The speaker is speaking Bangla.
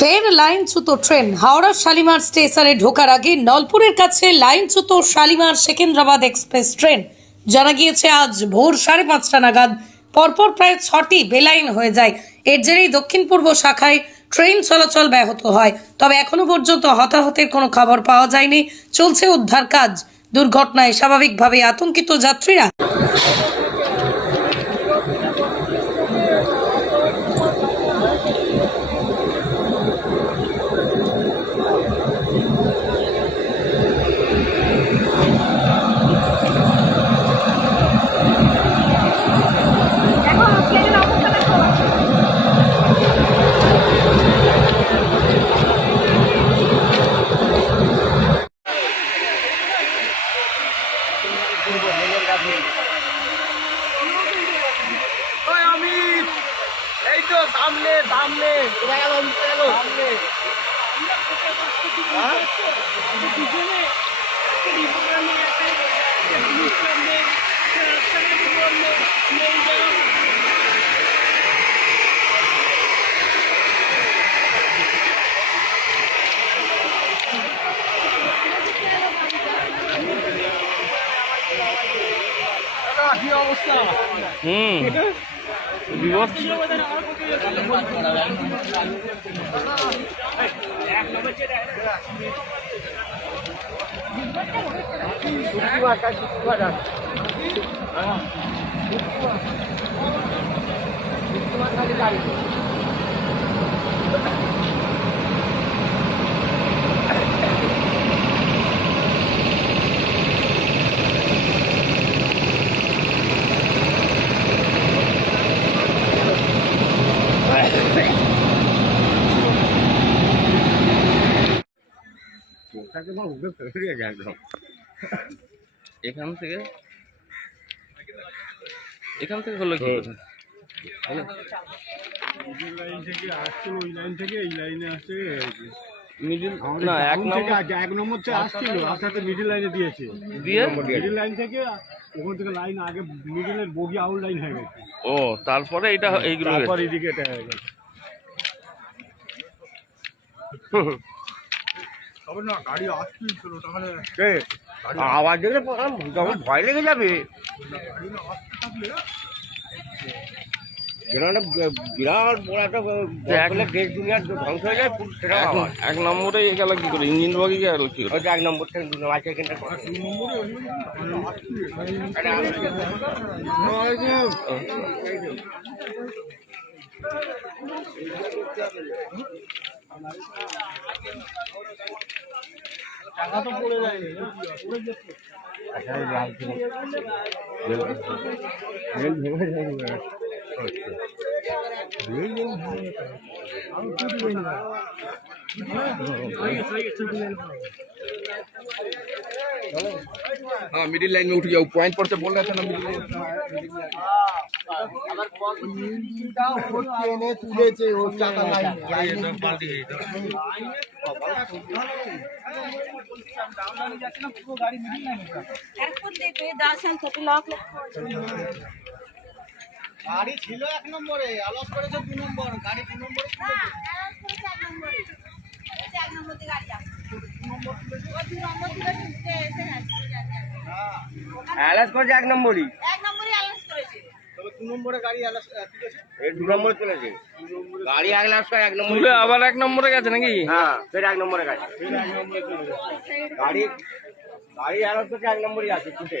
ফের লাইনচ্যুত ট্রেন হাওড়া শালিমার স্টেশনে ঢোকার আগে নলপুরের কাছে লাইনচ্যুত শালিমার সেকেন্দ্রাবাদ এক্সপ্রেস ট্রেন। জানা গিয়েছে আজ ভোর 5:30 নাগাদ পরপর প্রায় 6টি বেলাইন হয়ে যায়। এর জেরেই দক্ষিণ পূর্ব শাখায় ট্রেন চলাচল ব্যাহত হয়। তবে এখনো পর্যন্ত হতাহতের কোনো খবর পাওয়া যায়নি। চলছে উদ্ধার কাজ। দুর্ঘটনায় স্বাভাবিকভাবে আতঙ্কিত যাত্রীরা। এই তো সামনে সামনে সামনে কি অবস্থা? এখান থেকে হলো কি করে? লাইন থেকে আসছিল, ওই লাইন থেকে এই লাইনে আসছে। মিডিল আমাদের না, এক টাউন থেকে নম্বর এক নম্বর থেকে আসছিল, আসাতে মিডিল লাইনে দিয়েছে। দিয়ে মিডিল লাইন থেকে ওখান থেকে লাইন আগে মিডিলের বগি আউট লাইন হয়ে গেছে, ও তারপরে এটা এইগুলো তারপর গেছে। এদিকে এটা হয়ে গেছে। তবে না গাড়ি আসছিল তাহলে আওয়াজ দেখলে যখন ভয় লেগে যাবে। বিরাট বড় একটা দেশ দুনিয়ার ধ্বংস হয়ে যায় সেটা আওয়াজ। এক নম্বরে গেল কি করে? ইঞ্জিন বগি গেল কি করে? ওইটা এক নম্বর থেকে 2 নম্বর আছে এখানটা। টাকা তো পড়ে যায়নি, हाँ मिडिल लाइन में उठ गया, पॉइंट पर से बोल रहा था ना मिडिल लाइन। গাড়ি ছিল 1 নম্বরে, আলস করেছে 2 নম্বর, গাড়ি 2 নম্বরে ছিল। আলাস করেছে 1 নম্বরই। 1 নম্বরই আলাস করেছে। তবে 2 নম্বরে গাড়ি আলাস ঠিক আছে। এই 2 নম্বরে চলেছে। গাড়ি আলাস করে 1 নম্বরে। তুলে আবার এক নম্বরে গেছে নাকি? হ্যাঁ, ফের 1 নম্বরে গাড়ি। গাড়ি গাড়ি আলাস করছে 1 নম্বরই আছে ছুটে।